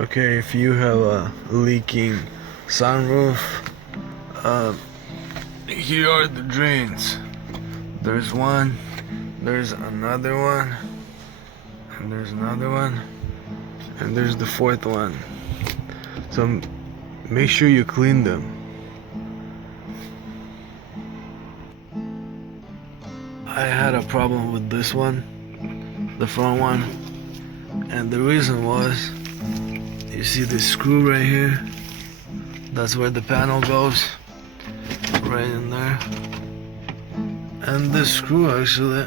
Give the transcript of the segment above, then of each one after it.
Okay, if you have a leaking sunroof, here are the drains. There's one, there's another one, and there's another one, and there's the fourth one. So make sure you clean them. I had a problem with this one, the front one, and the reason was, you see this screw right here? That's where the panel goes, right in there. And this screw actually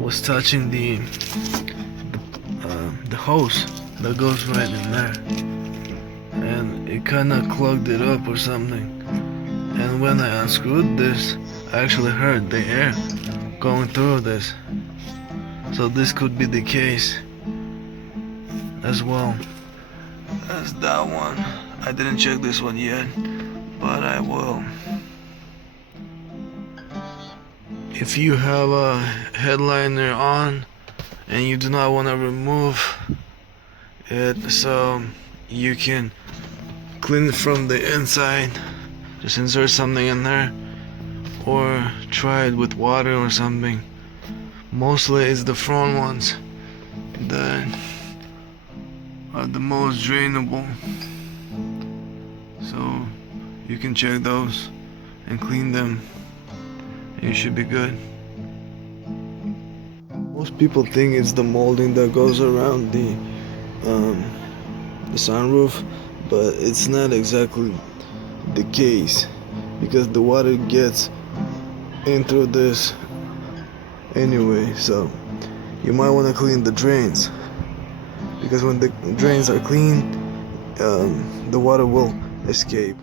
was touching the hose that goes right in there, and it kind of clogged it up or something. And when I unscrewed this, I actually heard the air going through this. So this could be the case as well as that one. I didn't check this one yet, but I will. If you have a headliner on and you do not want to remove it, so you can clean it from the inside, just insert something in there, or try it with water or something. Mostly it's the front ones that are the most drainable, so you can check those and clean them. You should be good. Most people think it's the molding that goes around the sunroof, but it's not exactly the case, because the water gets in through this anyway. So you might want to clean the drains, because when the drains are clean, the water will escape.